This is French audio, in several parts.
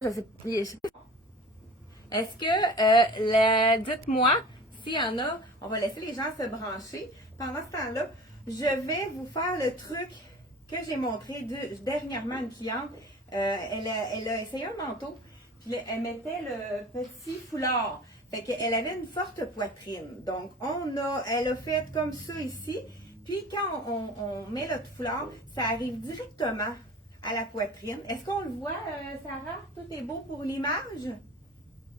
Je sais pas. Est-ce que, dites-moi s'il y en a, on va laisser les gens se brancher. Pendant ce temps-là, je vais vous faire le truc que j'ai montré dernièrement à une cliente. Elle a essayé un manteau, puis là, elle mettait le petit foulard. Fait qu'elle avait une forte poitrine. Donc, elle a fait comme ça ici. Puis, quand on met notre foulard, ça arrive directement à la poitrine. Est-ce qu'on le voit, Sarah? Tout est beau pour l'image?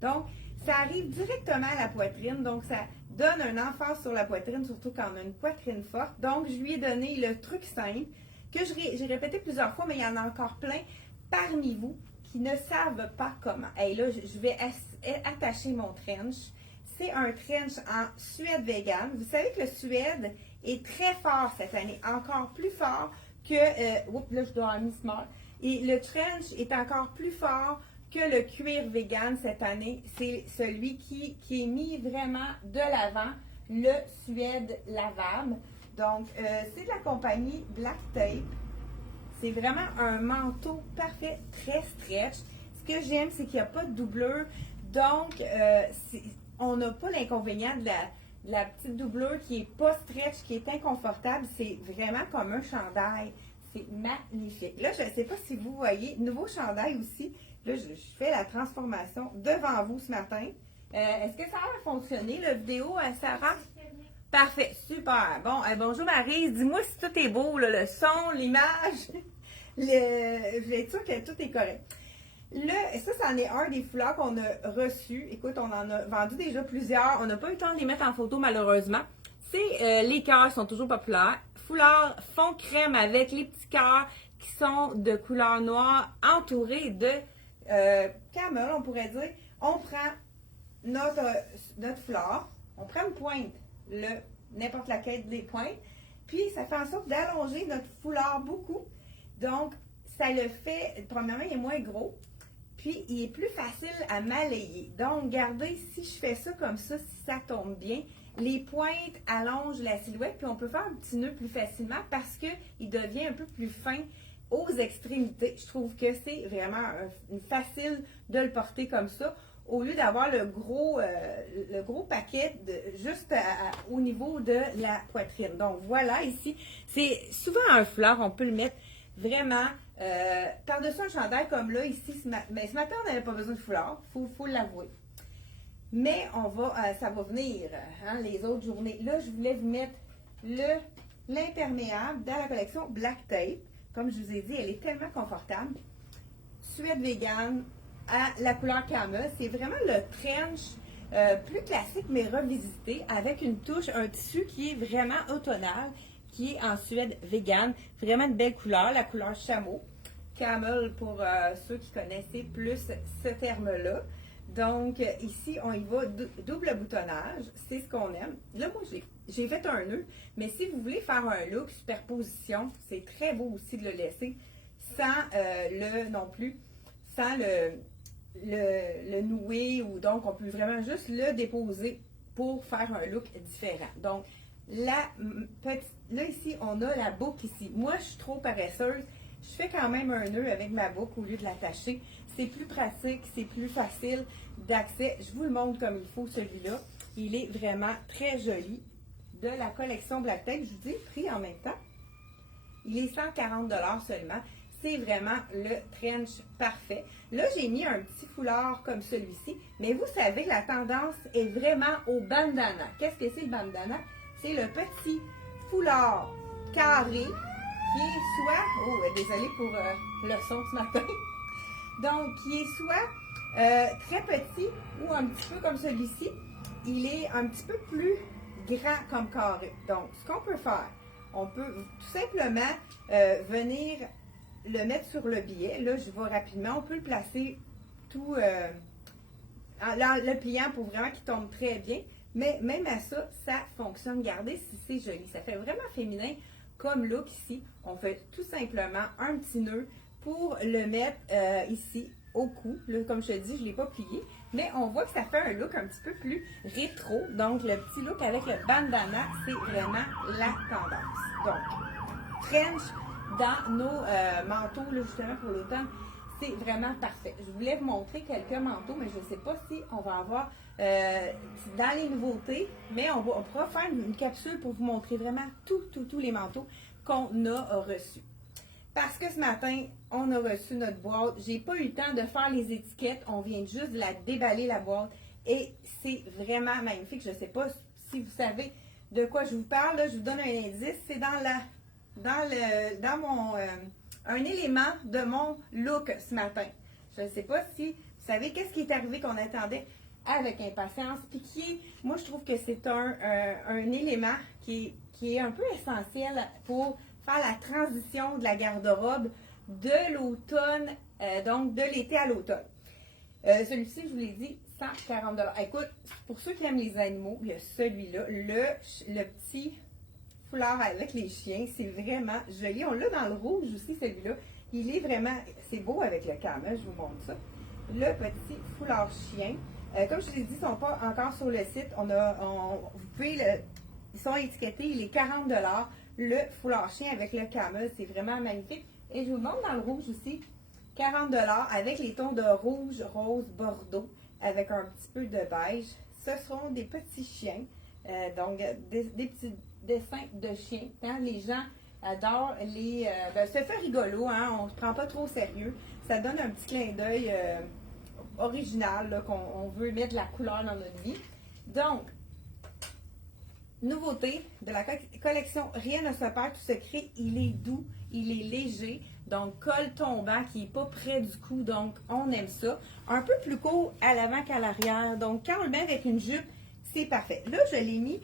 Donc, ça arrive directement à la poitrine. Donc, ça donne un emphase sur la poitrine, surtout quand on a une poitrine forte. Donc, je lui ai donné le truc simple que j'ai répété plusieurs fois, mais il y en a encore plein parmi vous qui ne savent pas comment. Et là, je vais attacher mon trench. C'est un trench en Suède vegan. Vous savez que le Suède est très fort cette année, encore plus fort que... oups, là, je dois en small. Et le trench est encore plus fort que le cuir vegan cette année. C'est celui qui est mis vraiment de l'avant, le Suède lavable. Donc, c'est de la compagnie Black Tape. C'est vraiment un manteau parfait, très stretch. Ce que j'aime, c'est qu'il n'y a pas de doublure. Donc, on n'a pas l'inconvénient de la petite doublure qui n'est pas stretch, qui est inconfortable. C'est vraiment comme un chandail. C'est magnifique. Là, je ne sais pas si vous voyez, nouveau chandail aussi. Là, je fais la transformation devant vous ce matin. Est-ce que ça a fonctionné, la vidéo, Sarah? Parfait, super. Bon, bonjour Maryse, dis-moi si tout est beau, là, le son, l'image. Je vais être sûre que tout est correct. Ça, c'en est un des foulards qu'on a reçus. Écoute, on en a vendu déjà plusieurs. On n'a pas eu le temps de les mettre en photo, malheureusement. Les cœurs sont toujours populaires. Foulard fond crème avec les petits cœurs qui sont de couleur noire, entourés de camel, on pourrait dire. On prend notre foulard, on prend une pointe, n'importe laquelle des pointes, puis ça fait en sorte d'allonger notre foulard beaucoup. Donc, ça le fait, premièrement, il est moins gros, puis il est plus facile à malayer. Donc, regardez, si je fais ça comme ça, si ça tombe bien, les pointes allongent la silhouette, puis on peut faire un petit nœud plus facilement parce qu'il devient un peu plus fin aux extrémités. Je trouve que c'est vraiment facile de le porter comme ça, au lieu d'avoir le gros paquet juste au niveau de la poitrine. Donc, voilà, ici, c'est souvent un foulard, on peut le mettre vraiment par-dessus un chandail comme là, ici. Mais ce matin, on n'avait pas besoin de foulard, faut l'avouer. Mais ça va venir, hein, les autres journées. Là, je voulais vous mettre l'imperméable dans la collection Black Tape. Comme je vous ai dit, elle est tellement confortable. Suède vegan à la couleur camel. C'est vraiment le trench plus classique, mais revisité, avec une touche, un tissu qui est vraiment automnal, qui est en Suède vegan. Vraiment de belle couleur, la couleur chameau. Camel pour ceux qui connaissaient plus ce terme-là. Donc, ici, on y va double boutonnage. C'est ce qu'on aime. Là, moi, j'ai fait un nœud. Mais si vous voulez faire un look superposition, c'est très beau aussi de le laisser sans sans le nouer. Ou donc, on peut vraiment juste le déposer pour faire un look différent. Donc, là, ici, on a la boucle ici. Moi, je suis trop paresseuse. Je fais quand même un nœud avec ma boucle au lieu de l'attacher. C'est plus pratique, c'est plus facile d'accès. Je vous le montre comme il faut, celui-là. Il est vraiment très joli. De la collection Black Tape, je vous dis le prix en même temps. Il est 140 $ seulement. C'est vraiment le trench parfait. Là, j'ai mis un petit foulard comme celui-ci. Mais vous savez, la tendance est vraiment au bandana. Qu'est-ce que c'est le bandana? C'est le petit foulard carré qui est soit... Oh, désolée pour le son ce matin. Donc, qui est soit très petit ou un petit peu comme celui-ci. Il est un petit peu plus grand comme carré. Donc, ce qu'on peut faire, on peut tout simplement venir le mettre sur le billet. Là, je vais rapidement. On peut le placer tout le pliant pour vraiment qu'il tombe très bien. Mais même à ça, ça fonctionne. Regardez si c'est joli. Ça fait vraiment féminin comme look ici. On fait tout simplement un petit nœud pour le mettre ici au cou. Là, comme je te dis, je ne l'ai pas plié. Mais on voit que ça fait un look un petit peu plus rétro. Donc, le petit look avec le bandana, c'est vraiment la tendance. Donc, trench dans nos manteaux, là, justement, pour l'automne, c'est vraiment parfait. Je voulais vous montrer quelques manteaux, mais je ne sais pas si on va avoir dans les nouveautés, mais on pourra faire une capsule pour vous montrer vraiment tous les manteaux qu'on a reçus. Parce que ce matin, on a reçu notre boîte. J'ai pas eu le temps de faire les étiquettes. On vient juste de la déballer, la boîte. Et c'est vraiment magnifique. Je ne sais pas si vous savez de quoi je vous parle. Là, je vous donne un indice. C'est un élément de mon look ce matin. Je ne sais pas si vous savez qu'est-ce qui est arrivé qu'on attendait avec impatience. Puis moi, je trouve que c'est un élément qui est un peu essentiel pour faire la transition de la garde-robe de l'automne, donc de l'été à l'automne. Celui-ci, je vous l'ai dit, 140 $. Écoute, pour ceux qui aiment les animaux, il y a celui-là, le petit foulard avec les chiens, c'est vraiment joli. On l'a dans le rouge aussi, celui-là. Il est vraiment, c'est beau avec le camel, je vous montre ça. Le petit foulard chien. Comme je vous ai dit, ils ne sont pas encore sur le site. Vous pouvez ils sont étiquetés, il est 40 $. Le foulard chien avec le camel, c'est vraiment magnifique. Et je vous le montre dans le rouge aussi, 40 $ avec les tons de rouge, rose, bordeaux, avec un petit peu de beige. Ce seront des petits chiens, donc des petits dessins de chiens. Hein? Les gens adorent c'est fait rigolo, hein? On ne se prend pas trop au sérieux. Ça donne un petit clin d'œil original là, qu'on veut mettre de la couleur dans notre vie. Donc, nouveauté de la collection Rien ne se perd, tout se crée. Il est doux, il est léger. Donc, col tombant qui n'est pas près du cou. Donc, on aime ça. Un peu plus court à l'avant qu'à l'arrière. Donc, quand on le met avec une jupe, c'est parfait. Là, je l'ai mis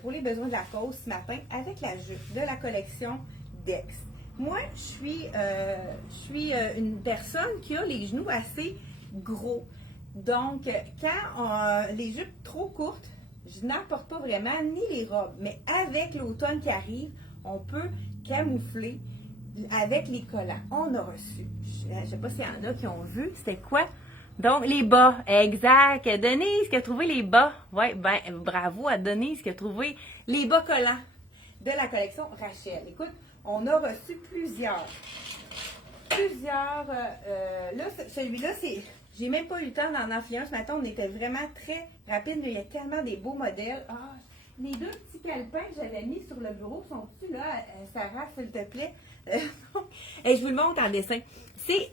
pour les besoins de la cause ce matin avec la jupe de la collection Dex. Moi, je suis une personne qui a les genoux assez gros. Donc, quand les jupes trop courtes, je n'apporte pas vraiment ni les robes. Mais avec l'automne qui arrive, on peut camoufler avec les collants. On a reçu, je ne sais pas s'il y en a qui ont vu, c'était quoi? Donc, les bas, exact. Denise qui a trouvé les bas. Oui, ben, bravo à Denise qui a trouvé les bas collants de la collection Rachel. Écoute, on a reçu plusieurs. Là, celui-là, j'ai même pas eu le temps d'en enfiler un. Ce matin, on était vraiment très rapide, mais il y a tellement des beaux modèles. Ah, les deux petits calepins que j'avais mis sur le bureau, sont-ils là, Sarah, s'il te plaît? Et je vous le montre en dessin. C'est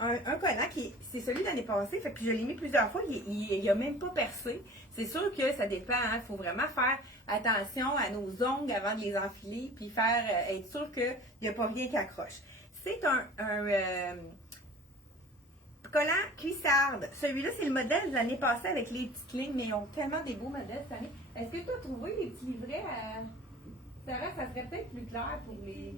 un collant c'est celui de l'année passée, fait que je l'ai mis plusieurs fois, il n'a même pas percé. C'est sûr que ça dépend, il faut vraiment faire attention à nos ongles avant de les enfiler, puis être sûr qu'il n'y a pas rien qui accroche. C'est un collant cuissarde. Celui-là, c'est le modèle de l'année passée avec les petites lignes, mais ils ont tellement des beaux modèles cette année. Est-ce que tu as trouvé les petits livrets à... Sarah, ça serait peut-être plus clair pour les...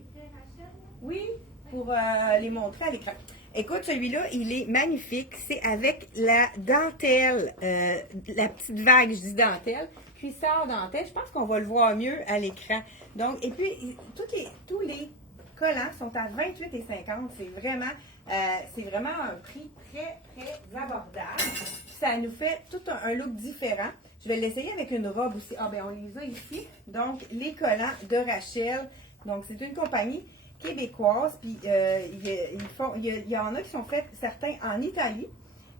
Oui, pour les montrer à l'écran. Écoute, celui-là, il est magnifique. C'est avec la dentelle, la petite vague, je dis dentelle, cuissard dentelle. Je pense qu'on va le voir mieux à l'écran. Donc, et puis, tous les collants sont à 28,50 $. C'est vraiment un prix très, très abordable. Ça nous fait tout un look différent. Je vais l'essayer avec une robe aussi. Ah, ben on les a ici. Donc, les collants de Rachel. Donc, c'est une compagnie québécoise. Puis, il y en a qui sont faits, certains, en Italie.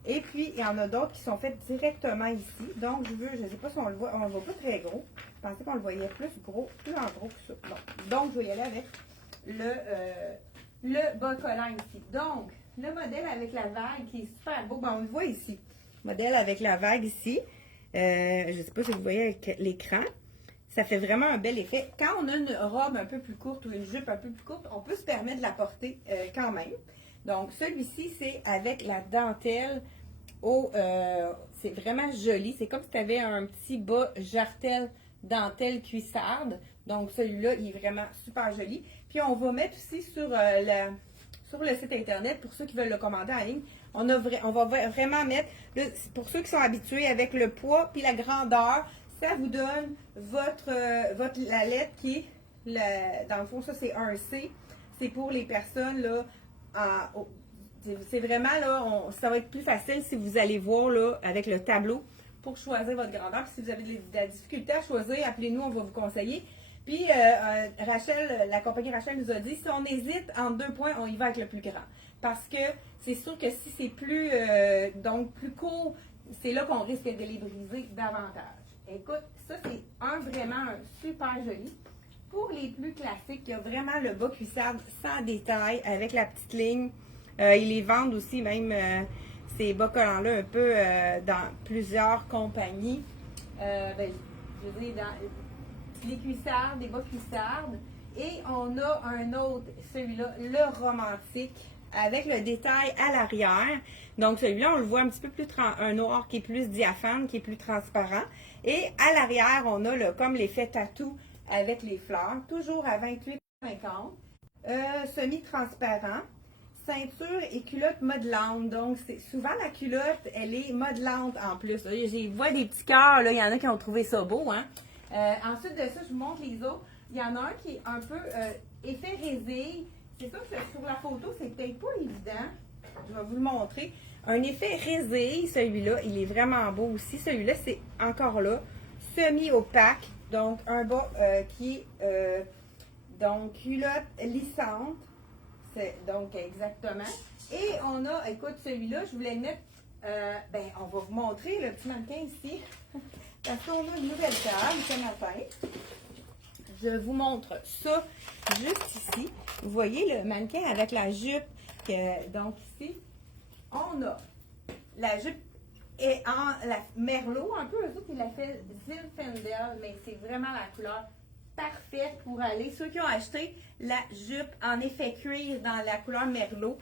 Et puis, il y en a d'autres qui sont faits directement ici. Donc, je ne sais pas si on le voit. On ne le voit pas très gros. Je pensais qu'on le voyait plus gros que ça. Bon. Donc, je vais y aller avec le bas collant ici. Donc, le modèle avec la vague qui est super beau. Ben, on le voit ici. Modèle avec la vague ici. Je ne sais pas si vous voyez avec l'écran. Ça fait vraiment un bel effet. Quand on a une robe un peu plus courte ou une jupe un peu plus courte, on peut se permettre de la porter quand même. Donc, celui-ci, c'est avec la dentelle. C'est vraiment joli. C'est comme si tu avais un petit bas jartel dentelle cuissarde. Donc, celui-là, il est vraiment super joli. Puis, on va mettre aussi sur le site Internet, pour ceux qui veulent le commander en ligne, on va vraiment mettre, pour ceux qui sont habitués avec le poids puis la grandeur, ça vous donne la lettre qui est, dans le fond, ça c'est un C. C'est pour les personnes, là, c'est vraiment, là, ça va être plus facile si vous allez voir, là, avec le tableau, pour choisir votre grandeur. Puis si vous avez de la difficulté à choisir, appelez-nous, on va vous conseiller. Puis Rachel, la compagnie Rachel nous a dit, si on hésite entre 2 points, on y va avec le plus grand. parce que c'est sûr que si c'est plus, donc plus court, c'est là qu'on risque de les briser davantage. Écoute, ça c'est vraiment un super joli. Pour les plus classiques, il y a vraiment le bas cuissarde sans détail avec la petite ligne. Ils les vendent aussi même ces bas collants-là un peu dans plusieurs compagnies. Ben, je veux dire, dans les cuissardes, des bas cuissardes. Et on a un autre, celui-là, le romantique, avec le détail à l'arrière. Donc celui-là, on le voit un petit peu plus, un noir qui est plus diaphane, qui est plus transparent. Et à l'arrière, on a comme l'effet tatou avec les fleurs, toujours à 28,50. Semi-transparent. Ceinture et culotte modelante. Donc, souvent la culotte, elle est modelante en plus. Je vois des petits cœurs, là. Il y en a qui ont trouvé ça beau, hein. Ensuite de ça, je vous montre les autres. Il y en a un qui est un peu effet résille. C'est sûr que sur la photo, c'est peut-être pas évident. Je vais vous le montrer. Un effet résille, celui-là, il est vraiment beau aussi. Celui-là, c'est encore là, semi-opaque. Donc, un bas qui est, donc, culotte lissante. Donc, exactement. Et on a, écoute, celui-là, je voulais mettre, ben, on va vous montrer le petit mannequin ici. Parce qu'on a une nouvelle table ce matin. Je vous montre ça juste ici. Vous voyez le mannequin avec la jupe. Donc, ici, on a la jupe et en la merlot, un peu, eux autres, ils la fait Zinfandel, mais c'est vraiment la couleur parfaite pour aller. Ceux qui ont acheté la jupe en effet cuir dans la couleur merlot,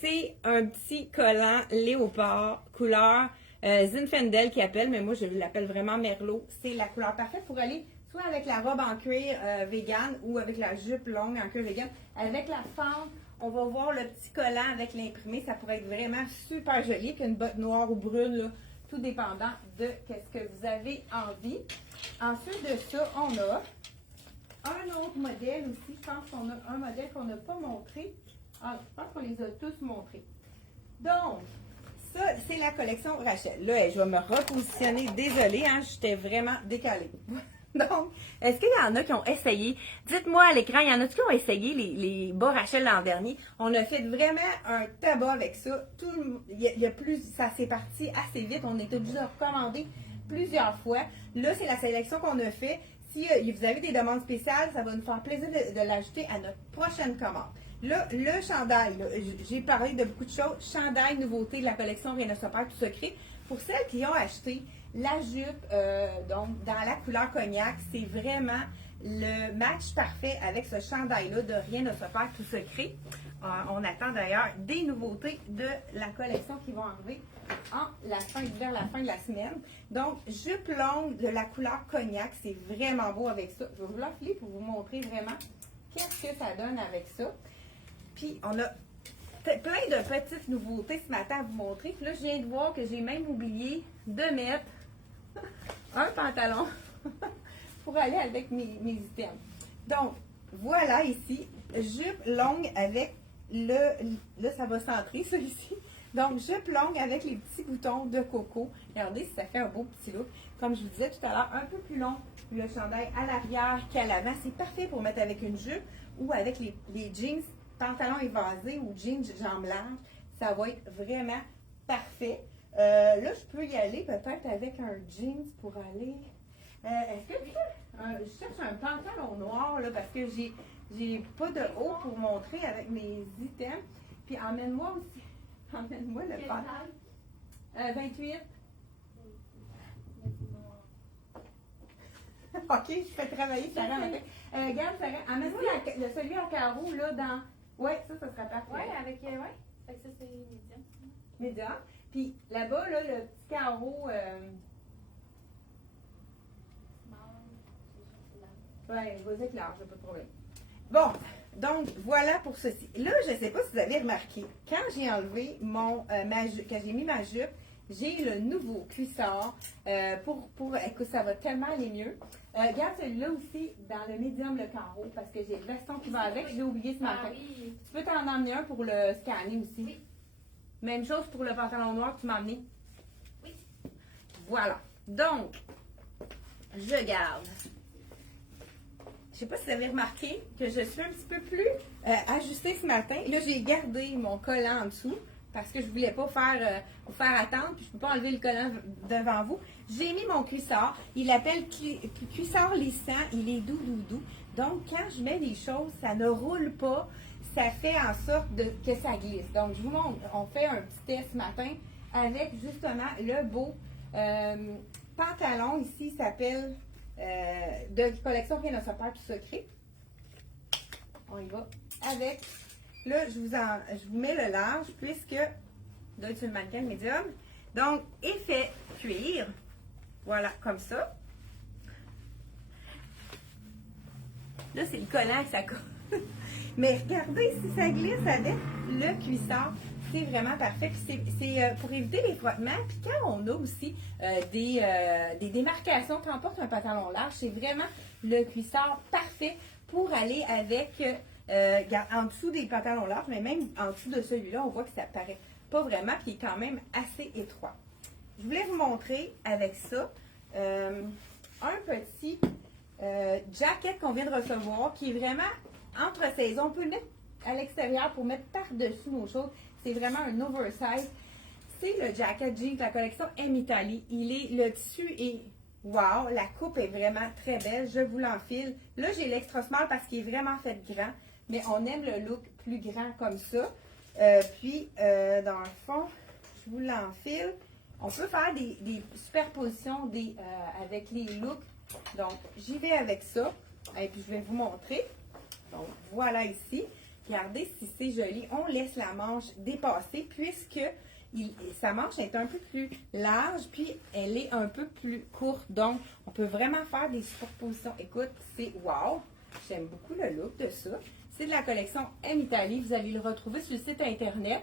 c'est un petit collant léopard couleur Zinfandel qui appelle, mais moi je l'appelle vraiment merlot. C'est la couleur parfaite pour aller soit avec la robe en cuir vegan ou avec la jupe longue en cuir vegan. Avec la fente, on va voir le petit collant avec l'imprimé. Ça pourrait être vraiment super joli, qu'une botte noire ou brune, là, tout dépendant de ce que vous avez envie. Ensuite de ça, on a un autre modèle aussi. Je pense qu'on a un modèle qu'on n'a pas montré. Ah, je pense qu'on les a tous montrés. Donc, ça, c'est la collection Rachel. Là, je vais me repositionner. Désolée, hein, j'étais vraiment décalée. Donc, est-ce qu'il y en a qui ont essayé? Dites-moi à l'écran, il y en a qui ont essayé les bas Rachel l'an dernier? On a fait vraiment un tabac avec ça. Ça s'est parti assez vite. On est obligé de recommander plusieurs fois. Là, c'est la sélection qu'on a fait. Si vous avez des demandes spéciales, ça va nous faire plaisir de l'ajouter à notre prochaine commande. Là, le chandail, j'ai parlé de beaucoup de choses. Chandail, nouveauté de la collection Rien ne se perd, tout secret. Pour celles qui ont acheté la jupe, donc dans la couleur cognac, c'est vraiment le match parfait avec ce chandail-là de Rien ne se perd, tout secret. On attend d'ailleurs des nouveautés de la collection qui vont arriver vers la fin de la semaine. Donc, jupe longue de la couleur cognac, c'est vraiment beau avec ça. Je vais vous l'enfiler pour vous montrer vraiment qu'est-ce que ça donne avec ça. Puis, on a plein de petites nouveautés ce matin à vous montrer. Puis là, je viens de voir que j'ai même oublié de mettre un pantalon pour aller avec mes items. Donc, voilà ici, jupe longue avec là, ça va centrer, ça ici. Donc, jupe longue avec les petits boutons de coco. Regardez si ça fait un beau petit look. Comme je vous disais tout à l'heure, un peu plus long, le chandail à l'arrière qu'à l'avant. C'est parfait pour mettre avec une jupe ou avec les jeans, pantalon évasé ou jeans jambes larges. Ça va être vraiment parfait. Là, je peux y aller peut-être avec un jeans pour aller... Est-ce que je cherche un pantalon noir là, parce que j'ai pas de haut pour montrer avec mes items. Puis emmène-moi aussi. Emmène-moi le pantalon. 28. OK, je fais travailler Sarah. Regarde, Sarah, amène-moi celui à carreaux là dans. Ouais, ça sera parfait. Ouais, avec. Ouais. Fait que ça, c'est médium. Médium. Puis là-bas, là, le petit carreau. Ouais, vas-y avec large, pas de problème. Bon, donc voilà pour ceci. Là, je ne sais pas si vous avez remarqué, quand j'ai enlevé quand j'ai mis ma jupe, j'ai le nouveau cuissard écoute, ça va tellement aller mieux. Regarde celui-là aussi dans le médium, le carreau, parce que j'ai le veston qui va avec, je l'ai oublié ce matin. Oui. Tu peux t'en emmener un pour le scanner aussi. Oui. Même chose pour le pantalon noir que tu m'as amené. Oui. Voilà. Donc, je garde. sais pas si vous avez remarqué que je suis un petit peu plus ajustée ce matin. Là, j'ai gardé mon collant en dessous parce que je voulais pas vous faire attendre, puis je peux pas enlever le collant devant vous. J'ai mis mon cuissard. Il l'appelle cuissard lissant. Il est doux, doux, doux. Donc, quand je mets des choses, ça ne roule pas. Ça fait en sorte que ça glisse. Donc, je vous montre. On fait un petit test ce matin avec justement le beau pantalon. Ici, il s'appelle de collection Rien ne se perd tout secret. On y va avec. Là, je vous mets le large puisque doit être sur le mannequin médium. Donc, effet cuir. Voilà, comme ça. Là, c'est le collant que ça colle. Mais regardez, si ça glisse avec le cuissard, c'est vraiment parfait. C'est pour éviter les frottements. Puis quand on a aussi des démarcations, quand on porte un pantalon large, c'est vraiment le cuissard parfait pour aller avec, en dessous des pantalons larges, mais même en dessous de celui-là, on voit que ça paraît pas vraiment, puis il est quand même assez étroit. Je voulais vous montrer avec ça un petit jacket qu'on vient de recevoir qui est vraiment entre saison. On peut le mettre à l'extérieur pour mettre par-dessus nos choses. C'est vraiment un oversize. C'est le jacket jean de la collection M Italie. Le tissu est wow, la coupe est vraiment très belle. Je vous l'enfile. Là, j'ai l'extra small parce qu'il est vraiment fait grand, mais on aime le look plus grand comme ça. Dans le fond, je vous l'enfile. On peut faire des superpositions avec les looks. Donc, j'y vais avec ça. Et puis, je vais vous montrer. Donc, voilà ici. Regardez si c'est joli. On laisse la manche dépasser puisque sa manche est un peu plus large, puis elle est un peu plus courte. Donc, on peut vraiment faire des superpositions. Écoute, c'est wow! J'aime beaucoup le look de ça. C'est de la collection M Italie. Vous allez le retrouver sur le site internet.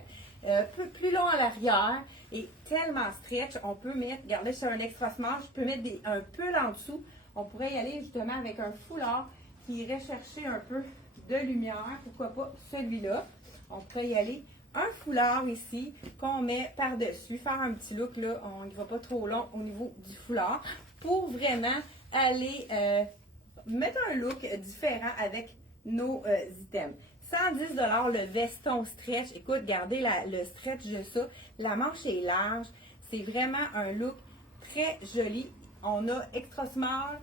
Plus long à l'arrière et tellement stretch. On peut mettre, regardez, c'est un extra small. Je peux mettre un pull en dessous. On pourrait y aller justement avec un foulard qui irait chercher un peu de lumière. Pourquoi pas celui-là? On pourrait y aller. Un foulard ici qu'on met par-dessus. Faire un petit look là. On ne va pas trop long au niveau du foulard. Pour vraiment aller mettre un look différent avec nos items. 110 $ le veston stretch. Écoute, regardez le stretch de ça. La manche est large. C'est vraiment un look très joli. On a extra small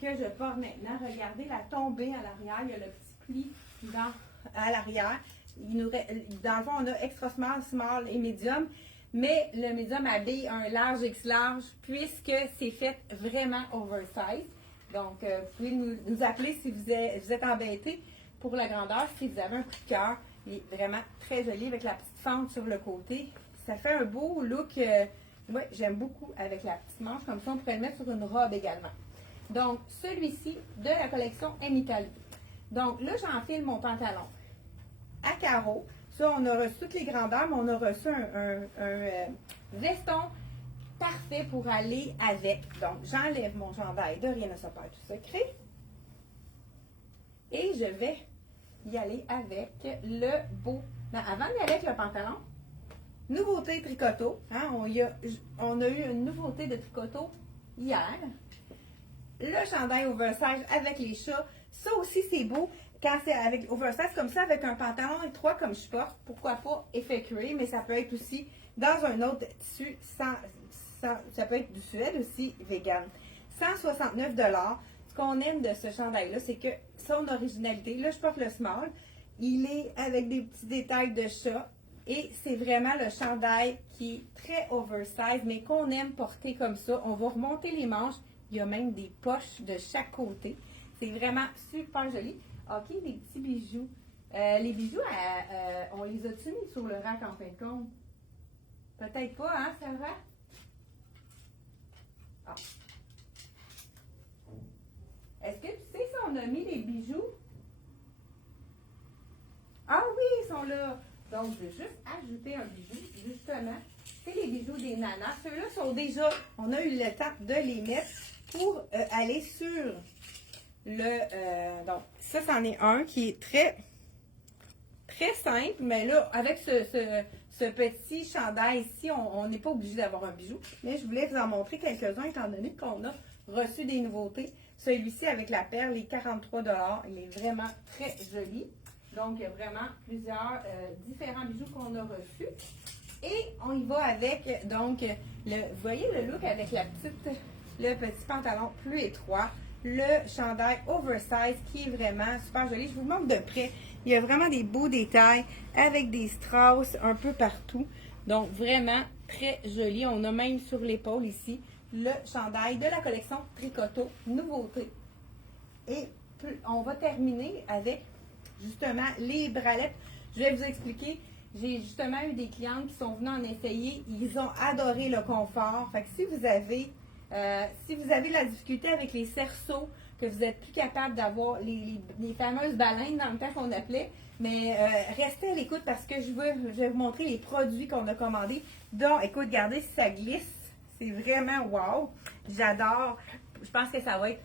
que je porte maintenant. Regardez la tombée à l'arrière. Il y a le petit pli à l'arrière. Dans le fond, on a extra small, small et medium. Mais le medium habille un large X large puisque c'est fait vraiment oversize. Donc, vous pouvez nous appeler si vous êtes embêtés pour la grandeur. Si vous avez un coup de cœur, il est vraiment très joli avec la petite fente sur le côté. Ça fait un beau look. Moi, j'aime beaucoup avec la petite manche. Comme ça, on pourrait le mettre sur une robe également. Donc, celui-ci de la collection M Italie. Donc, là, j'enfile mon pantalon à carreaux. Ça, on a reçu toutes les grandeurs, mais on a reçu un veston parfait pour aller avec. Donc, j'enlève mon chandail de Rien ne se perd tout secret. Et je vais y aller avec le beau. Non, avant d'y aller avec le pantalon, nouveauté tricoto. Hein, on a eu une nouveauté de tricoto hier. Le chandail oversize avec les chats. Ça aussi, c'est beau. Quand c'est avec oversize comme ça, avec un pantalon étroit comme je porte, pourquoi pas effet cuir, mais ça peut être aussi dans un autre tissu. Ça peut être du suède aussi, vegan. 169 $. Ce qu'on aime de ce chandail-là, c'est que son originalité, là, je porte le small. Il est avec des petits détails de chat. Et c'est vraiment le chandail qui est très oversize, mais qu'on aime porter comme ça. On va remonter les manches. Il y a même des poches de chaque côté. C'est vraiment super joli. OK, des petits bijoux. Les bijoux, on les a-tu mis sur le rack en fin de compte? Peut-être pas, hein, Sarah? Ah. Est-ce que tu sais si on a mis les bijoux? Ah oui, ils sont là. Donc, je vais juste ajouter un bijou, justement. C'est les bijoux des nanas. Ceux-là sont déjà, on a eu le temps de les mettre pour aller sur le... donc, ça, c'en est un qui est très, très simple. Mais là, avec ce petit chandail ici, on n'est pas obligé d'avoir un bijou. Mais je voulais vous en montrer quelques-uns, étant donné qu'on a reçu des nouveautés. Celui-ci avec la perle, les 43 $. Il est vraiment très joli. Donc, il y a vraiment plusieurs différents bijoux qu'on a reçus. Et on y va avec, donc, vous voyez le look avec le petit pantalon plus étroit, le chandail oversize qui est vraiment super joli. Je vous montre de près. Il y a vraiment des beaux détails avec des strass un peu partout. Donc, vraiment très joli. On a même sur l'épaule ici le chandail de la collection Tricoto Nouveauté. Et on va terminer avec justement les bralettes. Je vais vous expliquer. J'ai justement eu des clientes qui sont venues en essayer. Ils ont adoré le confort. Fait que si vous avez la difficulté avec les cerceaux, que vous n'êtes plus capable d'avoir les fameuses baleines dans le temps qu'on appelait, mais restez à l'écoute parce que je vais vous montrer les produits qu'on a commandés. Donc, écoute, regardez si ça glisse. C'est vraiment wow. J'adore. Je pense que ça va être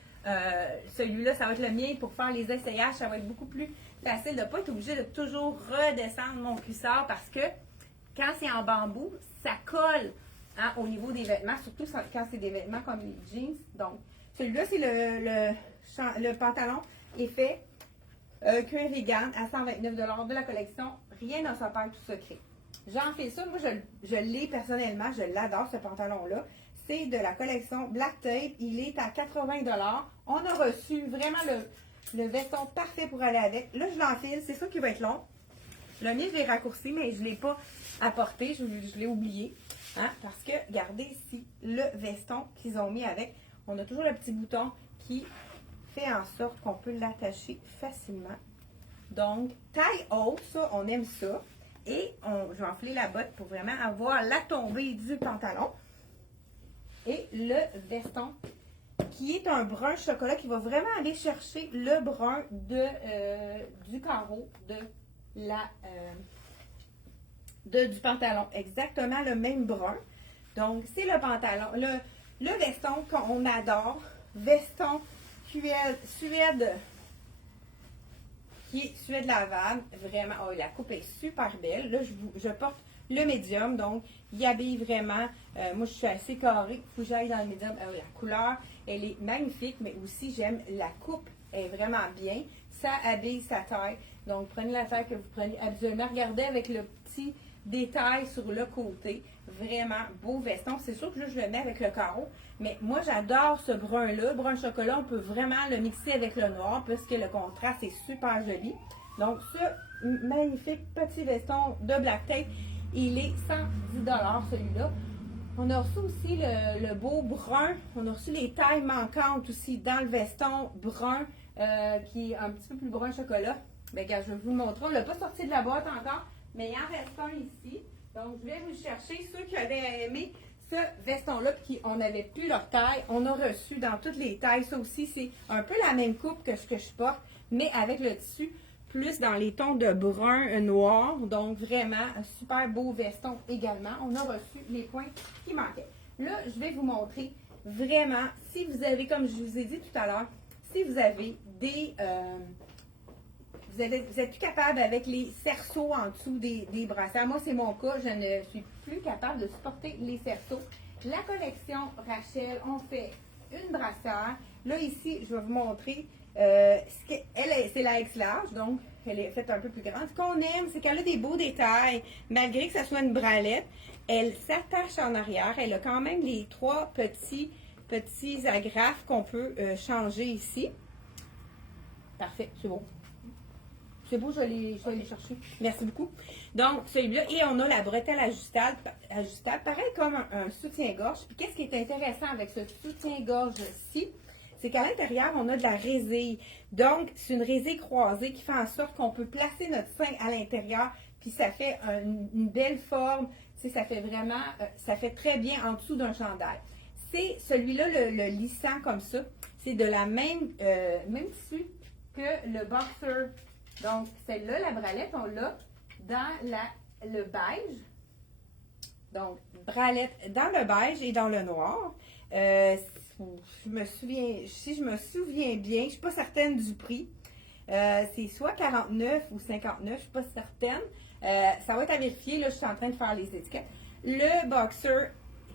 celui-là, ça va être le mien pour faire les essayages. Ça va être beaucoup plus facile de ne pas être obligé de toujours redescendre mon cuissard parce que quand c'est en bambou, ça colle au niveau des vêtements, surtout quand c'est des vêtements comme les jeans. Donc, celui-là, c'est le pantalon effet cuir vegan à 129 $ de la collection. Rien ne se perd tout secret. J'en fais ça. Moi, je l'ai personnellement. Je l'adore, ce pantalon-là. C'est de la collection Black Tape. Il est à 80 $. On a reçu vraiment le veston parfait pour aller avec. Là, je l'enfile. C'est sûr qu'il va être long. Le mien, je l'ai raccourci, mais je ne l'ai pas apporté. Je l'ai oublié. Hein, parce que, regardez ici, le veston qu'ils ont mis avec. On a toujours le petit bouton qui fait en sorte qu'on peut l'attacher facilement. Donc, taille haute, ça, on aime ça. Et je vais enfiler la botte pour vraiment avoir la tombée du pantalon. Et le veston, qui est un brun chocolat, qui va vraiment aller chercher le brun du carreau du pantalon. Exactement le même brun. Donc, c'est le pantalon. Le veston qu'on adore. Veston Suède, qui est Suède lavable. Vraiment, oh, la coupe est super belle. Là, je porte le médium, donc il habille vraiment. Moi, je suis assez carrée. Il faut que j'aille dans le médium. La couleur, elle est magnifique, mais aussi, j'aime la coupe. Elle est vraiment bien. Ça habille sa taille. Donc, prenez la taille que vous prenez habituellement. Regardez avec le petit détail sur le côté. Vraiment beau veston. C'est sûr que là, je le mets avec le carreau. Mais moi, j'adore ce brun-là. Brun chocolat, on peut vraiment le mixer avec le noir parce que le contraste est super joli. Donc, ce magnifique petit veston de Black Tape, il est 110 $ celui-là. On a reçu aussi le beau brun. On a reçu les tailles manquantes aussi dans le veston brun qui est un petit peu plus brun chocolat. Bien, je vais vous le montrer. On ne l'a pas sorti de la boîte encore, mais il en reste un ici. Donc, je vais vous chercher ceux qui avaient aimé ce veston-là puis on n'avait plus leur taille. On a reçu dans toutes les tailles. Ça aussi, c'est un peu la même coupe que ce que je porte, mais avec le tissu plus dans les tons de brun noir. Donc, vraiment, un super beau veston également. On a reçu les points qui manquaient. Là, je vais vous montrer vraiment, si vous avez, comme je vous ai dit tout à l'heure, si vous avez des... vous êtes plus capable avec les cerceaux en dessous des brassières. Moi, c'est mon cas. Je ne suis plus capable de supporter les cerceaux. La collection Rachel, on fait une brassière. Là, ici, je vais vous montrer. C'est la X large, donc elle est faite un peu plus grande. Ce qu'on aime, c'est qu'elle a des beaux détails. Malgré que ça soit une bralette, elle s'attache en arrière. Elle a quand même les trois petits agrafes qu'on peut changer ici. Parfait, c'est bon. C'est beau, je vais aller chercher. Merci beaucoup. Donc, celui-là. Et on a la bretelle ajustable pareil comme un soutien-gorge. Puis, qu'est-ce qui est intéressant avec ce soutien-gorge-ci? C'est qu'à l'intérieur, on a de la résille. Donc, c'est une résille croisée qui fait en sorte qu'on peut placer notre sein à l'intérieur. Puis, ça fait une belle forme. Tu sais, ça fait vraiment, ça fait très bien en dessous d'un chandail. C'est celui-là, le lissant comme ça. C'est de la même tissu que le boxer. Donc, celle-là, la bralette, on l'a dans le beige. Donc, bralette dans le beige et dans le noir. Si je me souviens bien, je ne suis pas certaine du prix. C'est soit 49 ou 59, je ne suis pas certaine. Ça va être à vérifier. Là, je suis en train de faire les étiquettes. Le boxer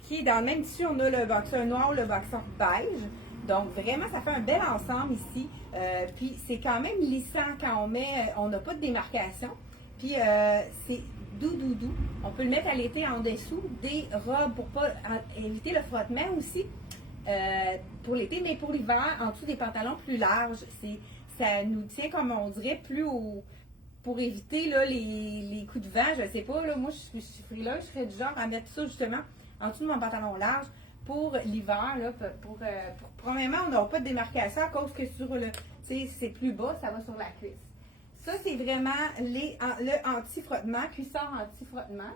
qui est dans le même tissu, on a le boxer noir ou le boxer beige. Donc, vraiment, ça fait un bel ensemble ici. Puis, c'est quand même lissant quand on n'a pas de démarcation. Puis, c'est doux. On peut le mettre à l'été en dessous des robes pour pas éviter le frottement aussi. Pour l'été, mais pour l'hiver, en dessous des pantalons plus larges. Ça nous tient, comme on dirait, plus haut. Pour éviter là, les coups de vent, je ne sais pas, là, moi je suis frileuse, je serais du genre à mettre ça justement en dessous de mon pantalon large pour l'hiver. Premièrement, on n'a pas de démarcation à cause que sur le, c'est plus bas, ça va sur la cuisse. Ça, c'est vraiment le anti-frottement, cuissard anti-frottement.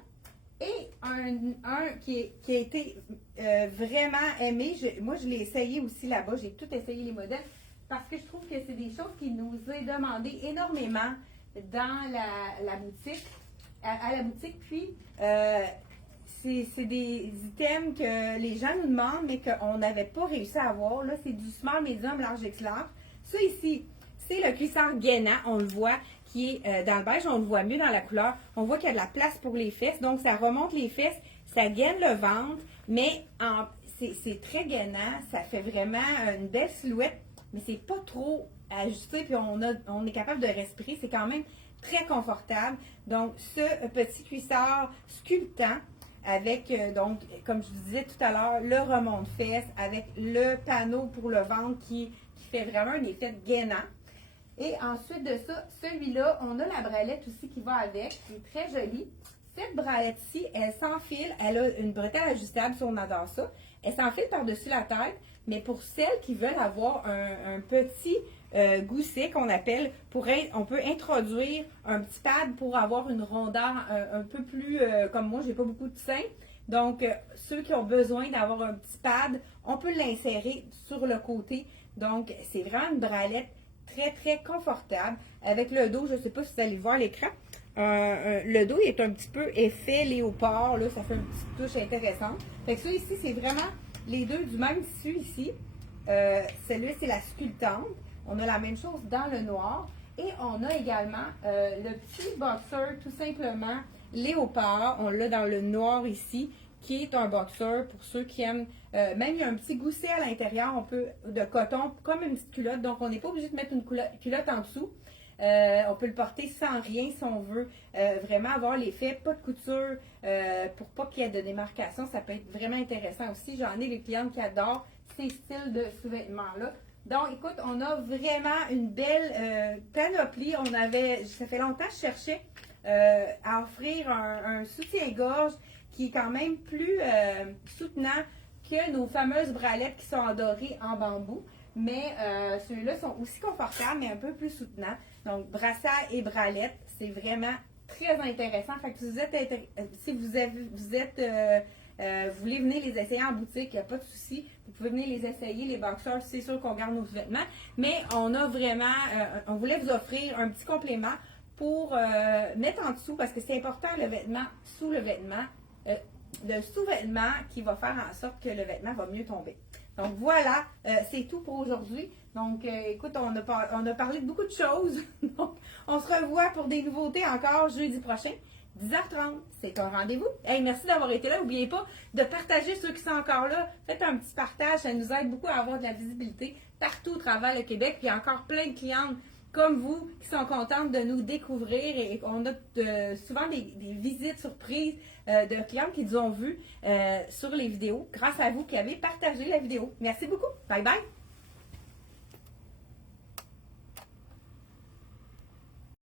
Et un qui a été vraiment aimé, moi je l'ai essayé aussi là-bas, j'ai tout essayé les modèles, parce que je trouve que c'est des choses qui nous est demandé énormément dans la boutique, à la boutique, puis c'est des items que les gens nous demandent, mais qu'on n'avait pas réussi à avoir. Là, c'est du small, medium, large, extra large. Ça ici, c'est le cuissard gainant, on le voit, qui est dans le beige, on le voit mieux dans la couleur. On voit qu'il y a de la place pour les fesses, donc ça remonte les fesses, ça gaine le ventre, mais c'est très gainant, ça fait vraiment une belle silhouette, mais c'est pas trop ajusté, puis on est capable de respirer, c'est quand même très confortable. Donc, ce petit cuissard sculptant avec, donc, comme je vous disais tout à l'heure, le remonte-fesses avec le panneau pour le ventre qui fait vraiment un effet gainant. Et ensuite de ça, celui-là, on a la bralette aussi qui va avec, qui est très jolie. Cette bralette-ci, elle s'enfile, elle a une bretelle ajustable si on adore ça. Elle s'enfile par-dessus la tête, mais pour celles qui veulent avoir un petit gousset qu'on appelle, on peut introduire un petit pad pour avoir une rondeur un peu plus, comme moi, j'ai pas beaucoup de seins. Donc, ceux qui ont besoin d'avoir un petit pad, on peut l'insérer sur le côté. Donc, c'est vraiment une bralette très confortable. Avec le dos, je ne sais pas si vous allez voir l'écran. Le dos est un petit peu effet léopard, là, ça fait une petite touche intéressante. Fait que ça ici, c'est vraiment les deux du même tissu ici. Celui-là, c'est la sculptante. On a la même chose dans le noir. Et on a également le petit boxer, tout simplement, léopard. On l'a dans le noir ici, qui est un boxer pour ceux qui aiment. Même il y a un petit gousset à l'intérieur, de coton, comme une petite culotte. Donc, on n'est pas obligé de mettre une culotte en dessous. On peut le porter sans rien si on veut vraiment avoir l'effet, pas de couture, pour pas qu'il y ait de démarcation. Ça peut être vraiment intéressant aussi. J'en ai des clientes qui adorent ces styles de sous-vêtements-là. Donc, écoute, on a vraiment une belle panoplie. Ça fait longtemps que je cherchais à offrir un soutien-gorge qui est quand même plus soutenant que nos fameuses bralettes qui sont en doré en bambou. Mais ceux-là sont aussi confortables, mais un peu plus soutenants. Donc, brassard et bralette, c'est vraiment très intéressant. Fait que si vous voulez venir les essayer en boutique, il n'y a pas de souci. Vous pouvez venir les essayer. Les boxers, c'est sûr qu'on garde nos vêtements. Mais on a vraiment, on voulait vous offrir un petit complément pour mettre en dessous, parce que c'est important, le vêtement sous le vêtement. Le sous-vêtement qui va faire en sorte que le vêtement va mieux tomber. Donc voilà, c'est tout pour aujourd'hui. Donc écoute, on a parlé de beaucoup de choses. Donc on se revoit pour des nouveautés encore jeudi prochain, 10h30. C'est un rendez-vous. Hey, merci d'avoir été là. N'oubliez pas de partager ceux qui sont encore là. Faites un petit partage, ça nous aide beaucoup à avoir de la visibilité partout au travers le Québec. Puis il y a encore plein de clientes comme vous qui sont contentes de nous découvrir, et on a souvent des visites surprises de clientes qui nous ont vus sur les vidéos grâce à vous qui avez partagé la vidéo. Merci beaucoup. Bye bye.